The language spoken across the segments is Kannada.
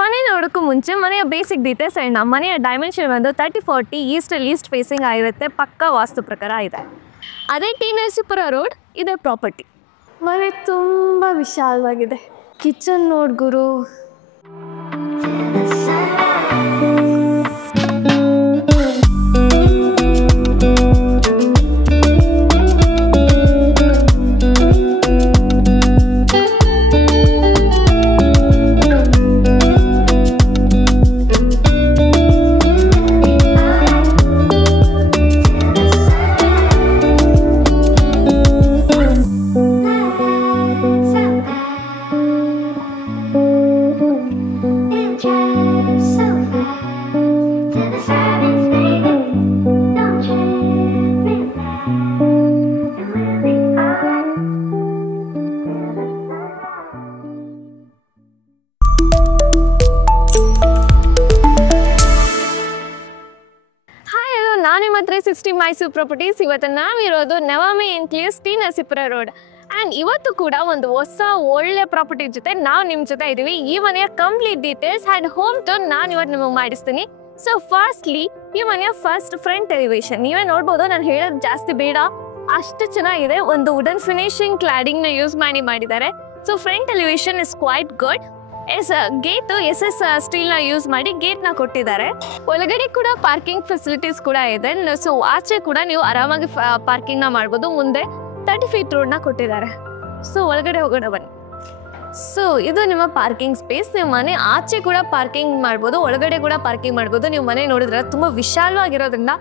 ಮನೆ ನೋಡೋಕ್ಕೂ ಮುಂಚೆ ಮನೆಯ ಬೇಸಿಕ್ ಡೀಟೇಲ್ಸ್ ಆ್ಯಂಡ್ ಮನೆಯ ಡೈಮೆನ್ಷನ್ ಬಂದು 30-40 ಈಸ್ಟ್ ಫೇಸಿಂಗ್ ಆಗಿರುತ್ತೆ. ಪಕ್ಕಾ ವಾಸ್ತು ಪ್ರಕಾರ ಇದೆ. ಅದೇ ಟಿ ನರಸೀಪುರ ರೋಡ್ ಇದೆ ಪ್ರಾಪರ್ಟಿ. ಮನೆ ತುಂಬ ವಿಶಾಲವಾಗಿದೆ. ಕಿಚನ್ ನೋಡ್ ಗುರು. ಮೈಸೂರು ಪ್ರಾಪರ್ಟೀಸ್. ಇವತ್ತು ನಾವಿರೋದು Navami enclaves T Narasipura road. And ಇವತ್ತು ಕೂಡ ಒಂದು ಹೊಸ ಒಳ್ಳೆ ಪ್ರಾಪರ್ಟಿ ಜೊತೆ ನಾವು ನಿಮ್ಮ ಜೊತೆ ಇದ್ದೀವಿ. ಈ ಮನೆಯ complete details and home tour ನಾನು ಇವತ್ತು ನಿಮಗೆ ಮಾಡಿಸ್ತೀನಿ. ಸೊ ಫಸ್ಟ್ಲಿ ಈ ಮನೆಯ ಫಸ್ಟ್ ಫ್ರಂಟ್ ಎಲಿವೇಶನ್ ನೀವೇ ನೋಡ್ಬೋದು. ನಾನು ಹೇಳೋದು ಜಾಸ್ತಿ ಬೇಡ, ಅಷ್ಟು ಚೆನ್ನಾಗಿದೆ. ಒಂದು ವುಡನ್ ಫಿನಿಶಿಂಗ್ ಕ್ಲಾಡಿಂಗ್ನ ಯೂಸ್ ಮಾಡಿದ್ದಾರೆ. So front elevation is quite good. Gate SS ಸ್ಟೀಲ್ನ ಯೂಸ್ ಮಾಡಿ ಗೇಟ್ನ ಕೊಟ್ಟಿದ್ದಾರೆ. ಒಳಗಡೆ ಕೂಡ ಪಾರ್ಕಿಂಗ್ ಫೆಸಿಲಿಟೀಸ್ ಕೂಡ ಇದೆ. ಸೊ ಆಚೆ ಕೂಡ ನೀವು ಆರಾಮಾಗಿ ಪಾರ್ಕಿಂಗ್ನ ಮಾಡ್ಬೋದು. ಮುಂದೆ 30 ಫೀಟ್ ರೋಡ್ನ ಕೊಟ್ಟಿದ್ದಾರೆ. ಸೊ ಒಳಗಡೆ ಹೋಗೋಣ ಬನ್ನಿ. ಸೊ ಇದು ನಿಮ್ಮ ಪಾರ್ಕಿಂಗ್ ಸ್ಪೇಸ್. ನೀವು ಮನೆ ಆಚೆ ಕೂಡ ಪಾರ್ಕಿಂಗ್ ಮಾಡ್ಬೋದು, ಒಳಗಡೆ ಕೂಡ ಪಾರ್ಕಿಂಗ್ ಮಾಡ್ಬೋದು. ನೀವು ಮನೆ ನೋಡಿದ್ರೆ ತುಂಬ ವಿಶಾಲವಾಗಿರೋದ್ರಿಂದ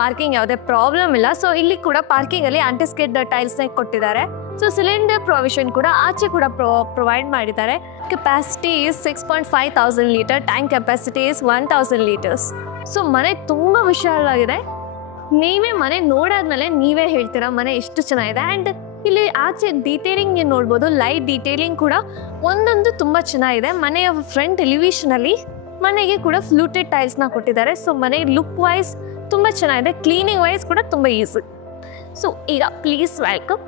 ಪಾರ್ಕಿಂಗ್ ಯಾವುದೇ ಪ್ರಾಬ್ಲಮ್ ಇಲ್ಲ. ಸೊ ಇಲ್ಲಿ ಕೂಡ ಪಾರ್ಕಿಂಗಲ್ಲಿ ಆಂಟಿಸ್ಕೇಟ್ ಟೈಲ್ಸ್ನ ಕೊಟ್ಟಿದ್ದಾರೆ. ಸೊ ಸಿಲಿಂಡರ್ ಪ್ರೊವಿಷನ್ ಕೂಡ ಆಚೆ ಕೂಡ ಪ್ರೊವೈಡ್ ಮಾಡಿದ್ದಾರೆ. Capacity is 6.5 thousand litre. Tank capacity is 1000 litres. So ಮನೆ ತುಂಬ ವಿಶಾಲವಾಗಿದೆ. ನೀವೇ ಮನೆ ನೋಡಾದ್ಮೇಲೆ ನೀವೇ ಹೇಳ್ತೀರಾ ಮನೆ ಎಷ್ಟು ಚೆನ್ನಾಗಿದೆ. ಆ್ಯಂಡ್ ಇಲ್ಲಿ ಆಚೆ ಡೀಟೇಲಿಂಗ್ ನೀವು ನೋಡ್ಬೋದು. ಲೈಟ್ ಡೀಟೇಲಿಂಗ್ ಕೂಡ ಒಂದೊಂದು ತುಂಬ ಚೆನ್ನಾಗಿದೆ. ಮನೆಯ ಫ್ರಂಟ್ ಎಲಿವೇಶನಲ್ಲಿ ಮನೆಗೆ ಕೂಡ ಫ್ಲೂಟೆಡ್ ಟೈಲ್ಸ್ನ ಕೊಟ್ಟಿದ್ದಾರೆ. ಸೊ ಮನೆ ಲುಕ್ ವೈಸ್ ತುಂಬ ಚೆನ್ನಾಗಿದೆ. ಕ್ಲೀನಿಂಗ್ ವೈಸ್ ಕೂಡ ತುಂಬ ಈಸಿ. ಸೊ ಈಗ ಪ್ಲೀಸ್ ವೆಲ್ಕಮ್.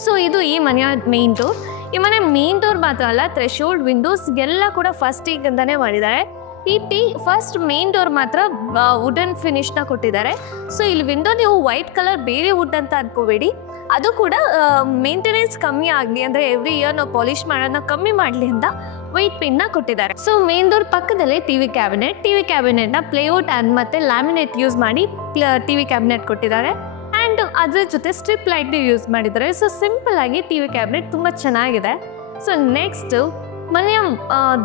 ಸೊ ಇದು ಈ ಮನೆಯ ಮೇನ್ ಡೋರ್. ಈ ಮನೆ ಮೇನ್ ಡೋರ್ ಮಾತ್ರ ಅಲ್ಲ, ಥ್ರೆಶೋಲ್ಡ್, ವಿಂಡೋಸ್ ಎಲ್ಲ ಕೂಡ ಫಸ್ಟಿಂದನೇ ಮಾಡಿದ್ದಾರೆ. ಫಸ್ಟ್ ಮೇನ್ ಡೋರ್ ಮಾತ್ರ ವುಡನ್ ಫಿನಿಶ್ನ ಕೊಟ್ಟಿದ್ದಾರೆ. ಸೊ ಇಲ್ಲಿ ವಿಂಡೋ ನೀವು ವೈಟ್ ಕಲರ್ ಬೇರೆ ವುಡ್ ಅಂತ ಅನ್ಕೋಬೇಡಿ. ಅದು ಕೂಡ ಮೇಂಟೆನೆನ್ಸ್ ಕಮ್ಮಿ ಆಗಲಿ ಅಂದರೆ ಎವ್ರಿ ಇಯರ್ ನಾವು ಪಾಲಿಷ್ ಮಾಡೋದನ್ನ ಕಮ್ಮಿ ಮಾಡಲಿ ಅಂತ ವೈಟ್ ಪಿನ್ನ ಕೊಟ್ಟಿದ್ದಾರೆ. ಸೊ ಮೇನ್ ಡೋರ್ ಪಕ್ಕದಲ್ಲೇ ಟಿವಿ ಕ್ಯಾಬಿನೆಟ್ನ ಪ್ಲೇವುಡ್ ಆ್ಯಂಡ್ ಮತ್ತು ಲ್ಯಾಮಿನೇಟ್ ಯೂಸ್ ಮಾಡಿ ಟಿವಿ ಕ್ಯಾಬಿನೆಟ್ ಕೊಟ್ಟಿದ್ದಾರೆ. ಆ್ಯಂಡ್ ಅದ್ರ ಜೊತೆ ಸ್ಟ್ರಿಪ್ ಲೈಟ್ ಯೂಸ್ ಮಾಡಿದ್ದಾರೆ. ಸೊ ಸಿಂಪಲ್ ಆಗಿ ಟಿವಿ ಕ್ಯಾಬಿನೆಟ್ ತುಂಬ ಚೆನ್ನಾಗಿದೆ. ಸೊ ನೆಕ್ಸ್ಟ್ ಮನೆಯ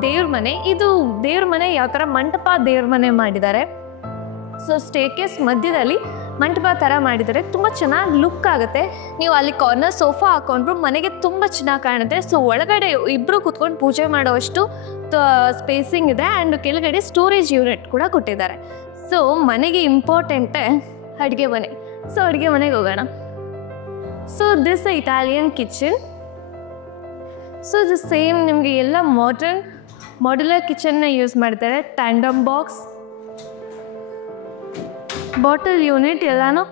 ದೇವ್ರ ಮನೆ. ಇದು ದೇವ್ರ ಮನೆ ಯಾವ ಥರ ಮಂಟಪ ದೇವ್ರ ಮನೆ ಮಾಡಿದ್ದಾರೆ. ಸೊ ಸ್ಟೇರ್ಕೇಸ್ ಮಧ್ಯದಲ್ಲಿ ಮಂಟಪ ಥರ ಮಾಡಿದ್ದಾರೆ. ತುಂಬ ಚೆನ್ನಾಗಿ ಲುಕ್ ಆಗುತ್ತೆ. ನೀವು ಅಲ್ಲಿ ಕಾರ್ನರ್ ಸೋಫಾ ಹಾಕೊಂಡ್ರು ಮನೆಗೆ ತುಂಬ ಚೆನ್ನಾಗಿ ಕಾಣುತ್ತೆ. ಸೊ ಒಳಗಡೆ ಇಬ್ಬರು ಕೂತ್ಕೊಂಡು ಪೂಜೆ ಮಾಡೋವಷ್ಟು ಸ್ಪೇಸಿಂಗ್ ಇದೆ. ಆ್ಯಂಡ್ ಕೆಳಗಡೆ ಸ್ಟೋರೇಜ್ ಯೂನಿಟ್ ಕೂಡ ಕೊಟ್ಟಿದ್ದಾರೆ. ಸೊ ಮನೆಗೆ ಇಂಪಾರ್ಟೆಂಟೇ ಅಡುಗೆ ಮನೆ. ಸೊ ಅಡುಗೆ ಮನೆಗೆ ಹೋಗೋಣ. So this Italian kitchen. So ಇದು ಸೇಮ್ ನಿಮಗೆ ಎಲ್ಲ ಮಾಡ್ಯುಲರ್ ಕಿಚನ್ನ ಯೂಸ್ ಮಾಡ್ತಾರೆ. ಟ್ಯಾಂಡಮ್ ಬಾಕ್ಸ್, ಬಾಟಲ್ ಯೂನಿಟ್ ಎಲ್ಲಾನು,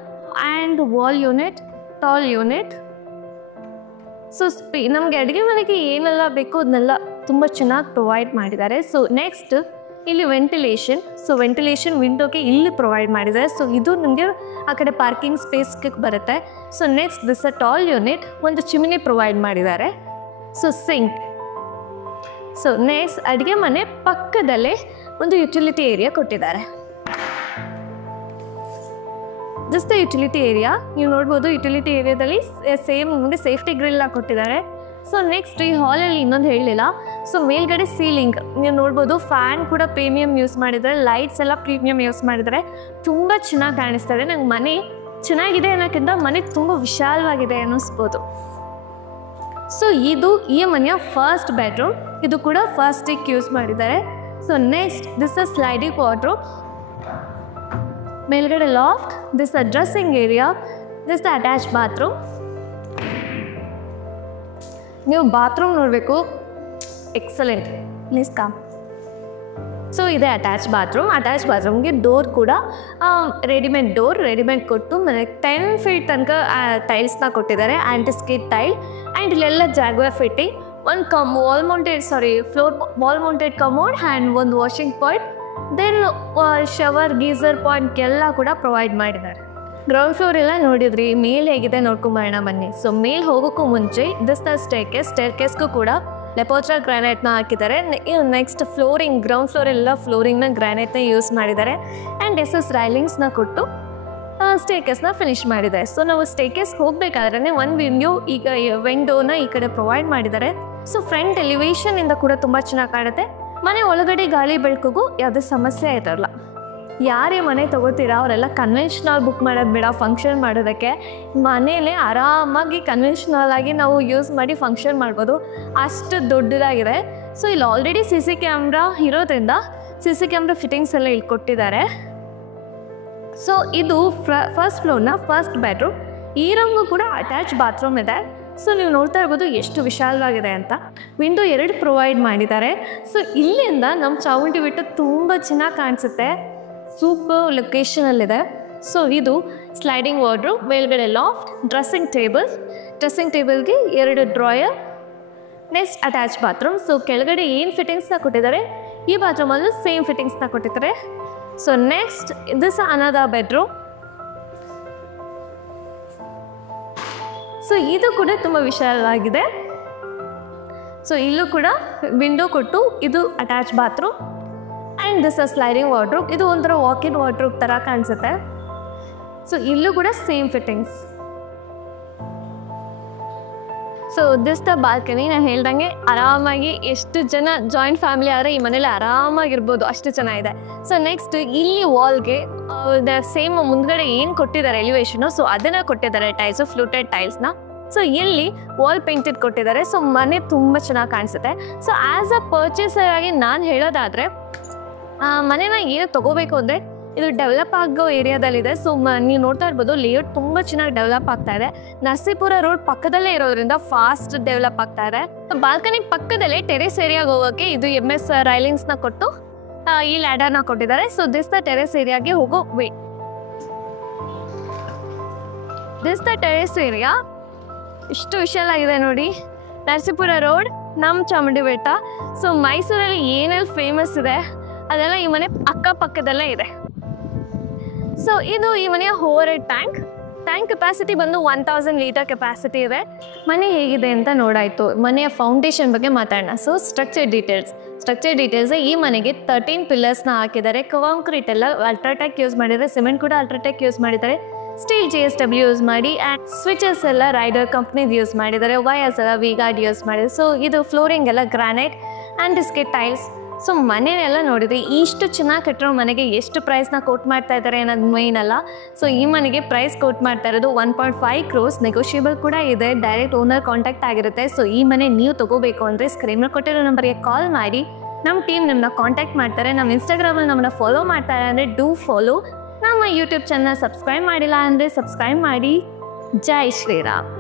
and wall unit, tall unit. So ನಮಗೆ ಅಡುಗೆ ಮನೆಗೆ ಏನೆಲ್ಲ ಬೇಕೋ ಅದನ್ನೆಲ್ಲ ತುಂಬ ಚೆನ್ನಾಗಿ ಪ್ರೊವೈಡ್ ಮಾಡಿದ್ದಾರೆ. ಸೊ ನೆಕ್ಸ್ಟ್ ಇಲ್ಲಿ ವೆಂಟಿಲೇಷನ್. ಸೊ ವೆಂಟಿಲೇಷನ್ ವಿಂಡೋಗೆ ಇಲ್ಲಿ ಪ್ರೊವೈಡ್ ಮಾಡಿದ್ದಾರೆ. ಸೊ ಇದು ನಿಮಗೆ ಆ ಕಡೆ ಪಾರ್ಕಿಂಗ್ ಸ್ಪೇಸ್ಗೆ ಬರುತ್ತೆ. So next this tall unit, ಒಂದು ಚಿಮಿನಿ ಪ್ರೊವೈಡ್ ಮಾಡಿದ್ದಾರೆ. So sink. ಸೊ ನೆಕ್ಸ್ಟ್ ಅಡುಗೆ ಮನೆ ಪಕ್ಕದಲ್ಲೇ ಒಂದು ಯುಟಿಲಿಟಿ ಏರಿಯಾ ಕೊಟ್ಟಿದ್ದಾರೆ. ಜಸ್ಟ್ ಯುಟಿಲಿಟಿ ಏರಿಯಾ ನೀವು ನೋಡ್ಬೋದು. ಯುಟಿಲಿಟಿ ಏರಿಯಾದಲ್ಲಿ ಸೇಮ್ ನಿಮಗೆ ಸೇಫ್ಟಿ ಗ್ರಿಲ್ನ ಕೊಟ್ಟಿದ್ದಾರೆ. ಸೊ ನೆಕ್ಸ್ಟ್ ಈ ಹಾಲಲ್ಲಿ ಇನ್ನೊಂದು ಹೇಳಲಿಲ್ಲ. ಸೊ ಮೇಲ್ಗಡೆ ಸೀಲಿಂಗ್ ನೀವು ನೋಡ್ಬೋದು. ಫ್ಯಾನ್ ಕೂಡ ಪ್ರೀಮಿಯಂ ಯೂಸ್ ಮಾಡಿದ್ದಾರೆ. ಲೈಟ್ಸ್ ಎಲ್ಲ ಪ್ರೀಮಿಯಂ ಯೂಸ್ ಮಾಡಿದ್ದಾರೆ. ತುಂಬ ಚೆನ್ನಾಗಿ ಕಾಣಿಸ್ತಾ ಇದೆ. ನಂಗೆ ಮನೆ ಚೆನ್ನಾಗಿದೆ ಅನ್ನೋಕ್ಕಿಂತ ಮನೆ ತುಂಬ ವಿಶಾಲವಾಗಿದೆ ಅನ್ನಿಸ್ಬೋದು. ಸೊ ಇದು ಈ ಮನೆಯ ಫಸ್ಟ್ ಬೆಡ್ರೂಮ್. ಇದು ಕೂಡ ಫಸ್ಟಿಗೆ ಯೂಸ್ ಮಾಡಿದ್ದಾರೆ. So next this sliding wardrobe, ಮೇಲ್ಗಡೆ loft, this dressing area, this attach bathroom. ನೀವು ಬಾತ್ರೂಮ್ ನೋಡಬೇಕು, ಎಕ್ಸಲೆಂಟ್. Please come. ಸೊ ಇದೆ ಅಟ್ಯಾಚ್ ಬಾತ್ರೂಮ್ಗೆ ಡೋರ್ ಕೂಡ ರೆಡಿಮೇಡ್ ಕೊಟ್ಟು ಮನೆಗೆ 10 ಫೀಟ್ ತನಕ ಟೈಲ್ಸ್ನ ಕೊಟ್ಟಿದ್ದಾರೆ. Antiskid tile. ಆ್ಯಂಡ್ ಇಲ್ಲೆಲ್ಲ ಜಾಗ್ವಾರ್ ಫಿಟ್ಟಿಂಗ್. ಒಂದು ವಾಲ್ ಮೌಂಟೆಡ್ ಕಮೋಡ್ ಆ್ಯಂಡ್ ಒಂದು washing point, then shower geyser point ಎಲ್ಲ ಕೂಡ ಪ್ರೊವೈಡ್ ಮಾಡಿದ್ದಾರೆ. ಗ್ರೌಂಡ್ ಫ್ಲೋರ್ ಎಲ್ಲ ನೋಡಿದ್ರಿ, ಮೇಲ್ ಹೇಗಿದೆ ನೋಡ್ಕೊಂಬರೋಣ ಬನ್ನಿ. ಸೊ ಮೇಲ್ ಹೋಗೋಕ್ಕೂ ಮುಂಚೆ ದಿಸ್ ದ ಸ್ಟೇರ್ಕೇಸ್ಗೂ ಕೂಡ ಲೆಪೋಟ್ರಾ ಗ್ರಾನೈಟ್ನ ಹಾಕಿದ್ದಾರೆ. ನೆಕ್ಸ್ಟ್ ಫ್ಲೋರಿಂಗ್, ಗ್ರೌಂಡ್ ಫ್ಲೋರ್ ಎಲ್ಲ ಫ್ಲೋರಿಂಗ್ನ ಗ್ರಾನೈಟ್ನ ಯೂಸ್ ಮಾಡಿದ್ದಾರೆ ಆ್ಯಂಡ್ ರೈಲಿಂಗ್ಸ್ನ ಕೊಟ್ಟು ಸ್ಟೇರ್ಕೇಸ್ನ ಫಿನಿಶ್ ಮಾಡಿದ್ದಾರೆ. ಸೊ ನಾವು ಸ್ಟೇರ್ಕೇಸ್ಗೆ ಹೋಗಬೇಕಾದ್ರೆ ಒಂದು ವಿಂಡೋನ ಈ ಕಡೆ ಪ್ರೊವೈಡ್ ಮಾಡಿದ್ದಾರೆ. ಸೊ ಫ್ರಂಟ್ ಎಲಿವೇಷನಿಂದ ಕೂಡ ತುಂಬ ಚೆನ್ನಾಗಿ ಕಾಣುತ್ತೆ. ಮನೆ ಒಳಗಡೆ ಗಾಳಿ ಬೆಳಕಿಗೂ ಯಾವುದೇ ಸಮಸ್ಯೆ ಇರಲ್ಲ. ಯಾರೇ ಮನೆ ತೊಗೋತೀರಾ ಅವರೆಲ್ಲ ಕನ್ವೆನ್ಷನಲ್ ಬುಕ್ ಮಾಡೋದು ಬೇಡ ಫಂಕ್ಷನ್ ಮಾಡೋದಕ್ಕೆ. ಮನೇಲೇ ಆರಾಮಾಗಿ ಕನ್ವೆನ್ಷನಲ್ ಆಗಿ ನಾವು ಯೂಸ್ ಮಾಡಿ ಫಂಕ್ಷನ್ ಮಾಡ್ಬೋದು, ಅಷ್ಟು ದೊಡ್ಡದಾಗಿದೆ. ಸೊ ಇಲ್ಲಿ ಆಲ್ರೆಡಿ CC ಕ್ಯಾಮ್ರಾ ಇರೋದ್ರಿಂದ CC ಕ್ಯಾಮ್ರಾ ಫಿಟ್ಟಿಂಗ್ಸ್ ಎಲ್ಲ ಇಲ್ಲಿ ಕೊಟ್ಟಿದ್ದಾರೆ. ಸೊ ಇದು ಫಸ್ಟ್ ಫ್ಲೋರ್ನ ಫಸ್ಟ್ ಬೆಡ್ರೂಮ್. ಈ ರೂಮ್ಗೂ ಕೂಡ ಅಟ್ಯಾಚ್ ಬಾತ್ರೂಮ್ ಇದೆ. ಸೊ ನೀವು ನೋಡ್ತಾ ಇರ್ಬೋದು ಎಷ್ಟು ವಿಶಾಲವಾಗಿದೆ ಅಂತ. ವಿಂಡೋ 2 ಪ್ರೊವೈಡ್ ಮಾಡಿದ್ದಾರೆ. ಸೊ ಇಲ್ಲಿಂದ ನಮ್ಮ ಚಾಮುಂಡಿ ಬೆಟ್ಟ ತುಂಬ ಚೆನ್ನಾಗಿ ಕಾಣಿಸುತ್ತೆ, ಸೂಪರ್ ಲೊಕೇಶನಲ್ಲಿದೆ. ಸೊ ಇದು ಸ್ಲೈಡಿಂಗ್ ವಾರ್ಡ್ರೋಬ್, ಮೇಲ್ಗಡೆ ಲಾಫ್ಟ್, ಡ್ರೆಸ್ಸಿಂಗ್ ಟೇಬಲ್ಗೆ 2 drawer, next attach bathroom. So ಕೆಳಗಡೆ ಏನು ಫಿಟ್ಟಿಂಗ್ಸ್ನ ಕೊಟ್ಟಿದ್ದಾರೆ ಈ ಬಾತ್ರೂಮಲ್ಲೂ ಸೇಮ್ ಫಿಟ್ಟಿಂಗ್ಸ್ನ ಕೊಟ್ಟಿದ್ದಾರೆ. So next this another bedroom. So ಇದು ಕೂಡ ತುಂಬ ವಿಶಾಲವಾಗಿದೆ. ಸೊ ಇಲ್ಲೂ ಕೂಡ ವಿಂಡೋ ಕೊಟ್ಟು ಇದು attach bathroom and this sliding wardrobe. ಇದು ಒಂಥರ ವಾಕ್-ಇನ್ ವಾರ್ಡ್ರೋಬ್ ಥರ ಕಾಣಿಸುತ್ತೆ. ಸೊ ಇಲ್ಲೂ ಕೂಡ same fittings. So this the balcony. ನಾನು ಹೇಳ್ದಂಗೆ ಆರಾಮಾಗಿ ಎಷ್ಟು ಜನ ಜಾಯಿಂಟ್ ಫ್ಯಾಮಿಲಿ ಆದರೆ ಈ ಮನೇಲಿ ಆರಾಮಾಗಿರ್ಬೋದು, ಅಷ್ಟು ಚೆನ್ನಾಗಿದೆ. ಸೊ ನೆಕ್ಸ್ಟ್ ಇಲ್ಲಿ ವಾಲ್ಗೆ ಸೇಮ್ ಮುಂದ್ಗಡೆ ಏನು ಕೊಟ್ಟಿದ್ದಾರೆ ಎಲಿವೇಶನು, ಸೊ ಅದನ್ನು ಕೊಟ್ಟಿದ್ದಾರೆ ಟೈಲ್ಸು, ಫ್ಲೂಟೆಡ್ ಟೈಲ್ಸ್ನ. ಸೊ ಇಲ್ಲಿ ವಾಲ್ ಪೇಂಟೆಡ್ ಕೊಟ್ಟಿದ್ದಾರೆ. ಸೊ ಮನೆ ತುಂಬ ಚೆನ್ನಾಗಿ ಕಾಣಿಸುತ್ತೆ. ಸೊ ಆ್ಯಸ್ ಅ ಪರ್ಚೇಸರ್ ಆಗಿ ನಾನು ಹೇಳೋದಾದರೆ ಮನೇನ ಏನು ತೊಗೋಬೇಕು ಅಂದರೆ ಇದು ಡೆವಲಪ್ ಆಗೋ ಏರಿಯಾದಲ್ಲಿದೆ. ಸೊ ನೀವು ನೋಡ್ತಾ ಇರ್ಬೋದು ಲೇಔಟ್ ತುಂಬ ಚೆನ್ನಾಗಿ ಡೆವಲಪ್ ಆಗ್ತಾ ಇದೆ. ನರಸೀಪುರ ರೋಡ್ ಪಕ್ಕದಲ್ಲೇ ಇರೋದ್ರಿಂದ ಫಾಸ್ಟ್ ಡೆವಲಪ್ ಆಗ್ತಾ ಇದೆ. ಬಾಲ್ಕನಿ ಪಕ್ಕದಲ್ಲೇ ಟೆರೇಸ್ ಏರಿಯಾಗೆ ಹೋಗೋಕ್ಕೆ ಇದು MS ರೈಲಿಂಗ್ಸ್ನ ಕೊಟ್ಟು ಈ ಲ್ಯಾಡರ್ನ ಕೊಟ್ಟಿದ್ದಾರೆ. ಸೊ ದಿಸ್ ದ ಟೆರೇಸ್ ಏರಿಯಾಗೆ ಹೋಗೋ way. This the terrace area ಇಷ್ಟು ವಿಶಾಲಾಗಿದೆ ನೋಡಿ. ನರಸೀಪುರ ರೋಡ್, ನಮ್ಮ ಚಾಮುಂಡಿ ಬೆಟ್ಟ. ಸೊ ಮೈಸೂರಲ್ಲಿ ಏನೆಲ್ಲ ಫೇಮಸ್ ಇದೆ ಅದೆಲ್ಲ ಈ ಮನೆ ಅಕ್ಕಪಕ್ಕದಲ್ಲೇ ಇದೆ. ಸೊ ಇದು ಈ ಮನೆಯ ಓವರ್ ಹೆಡ್ ಟ್ಯಾಂಕ್ ಕೆಪಾಸಿಟಿ ಬಂದು 1000 ಲೀಟರ್ ಕೆಪಾಸಿಟಿ ಇದೆ. ಮನೆ ಹೇಗಿದೆ ಅಂತ ನೋಡಾಯಿತು. ಮನೆಯ ಫೌಂಡೇಶನ್ ಬಗ್ಗೆ ಮಾತಾಡೋಣ. ಸೊ ಸ್ಟ್ರಕ್ಚರ್ ಡೀಟೇಲ್ಸ್ ಈ ಮನೆಗೆ 13 ಪಿಲ್ಲರ್ಸ್ನ ಹಾಕಿದ್ದಾರೆ. ಕಾಂಕ್ರೀಟ್ ಎಲ್ಲ ಅಲ್ಟ್ರಾಟೆಕ್ ಯೂಸ್ ಮಾಡಿದ್ದಾರೆ, ಸಿಮೆಂಟ್ ಕೂಡ ಅಲ್ಟ್ರಾಟೆಕ್ ಯೂಸ್ ಮಾಡಿದ್ದಾರೆ, ಸ್ಟೀಲ್ GSW ಯೂಸ್ ಮಾಡಿ ಆ್ಯಂಡ್ ಸ್ವಿಚಸ್ ಎಲ್ಲ ರೈಡರ್ ಕಂಪ್ನಿದು ಯೂಸ್ ಮಾಡಿದ್ದಾರೆ, ವಯರ್ಸ್ ಎಲ್ಲ V-Guard ಯೂಸ್ ಮಾಡಿದ್ದಾರೆ. ಸೊ ಇದು ಫ್ಲೋರಿಂಗ್ ಎಲ್ಲ ಗ್ರಾನೈಟ್ ಆ್ಯಂಡ್ ಡಿಸ್ಕೆಟ್ ಟೈಲ್ಸ್. ಸೊ ಮನೆಯೆಲ್ಲ ನೋಡಿದ್ರಿ, ಇಷ್ಟು ಚೆನ್ನಾಗಿ ಕಟ್ಟಿರೋ ಮನೆಗೆ ಎಷ್ಟು ಪ್ರೈಸ್ನ ಕೋಟ್ ಮಾಡ್ತಾ ಇದ್ದಾರೆ ಅನ್ನೋದು ಮೇಯ್ನ್ ಅಲ್ಲ. ಸೊ ಈ ಮನೆಗೆ ಪ್ರೈಸ್ ಕೋಟ್ ಮಾಡ್ತಾ ಇರೋದು 1.5 crores, ನೆಗೋಷಿಯಬಲ್ ಕೂಡ ಇದೆ, ಡೈರೆಕ್ಟ್ ಓನರ್ ಕಾಂಟ್ಯಾಕ್ಟ್ ಆಗಿರುತ್ತೆ. ಸೊ ಈ ಮನೆ ನೀವು ತೊಗೋಬೇಕು ಅಂದರೆ ಸ್ಕ್ರೀನ್ ಕೊಟ್ಟಿರೋ ನಂಬರ್ಗೆ ಕಾಲ್ ಮಾಡಿ ನಮ್ಮ ಟೀಮ್ ನಿಮ್ಮನ್ನ ಕಾಂಟ್ಯಾಕ್ಟ್ ಮಾಡ್ತಾರೆ. ನಮ್ಮ ಇನ್ಸ್ಟಾಗ್ರಾಮಲ್ಲಿ ನಮ್ಮನ್ನ ಫಾಲೋ ಮಾಡ್ತಾರೆ ಅಂದರೆ ಡೂ ಫಾಲೋ. ನಮ್ಮ ಯೂಟ್ಯೂಬ್ ಚಾನಲ್ ಸಬ್ಸ್ಕ್ರೈಬ್ ಮಾಡಿಲ್ಲ ಅಂದರೆ ಸಬ್ಸ್ಕ್ರೈಬ್ ಮಾಡಿ. ಜೈ ಶ್ರೀರಾಮ್.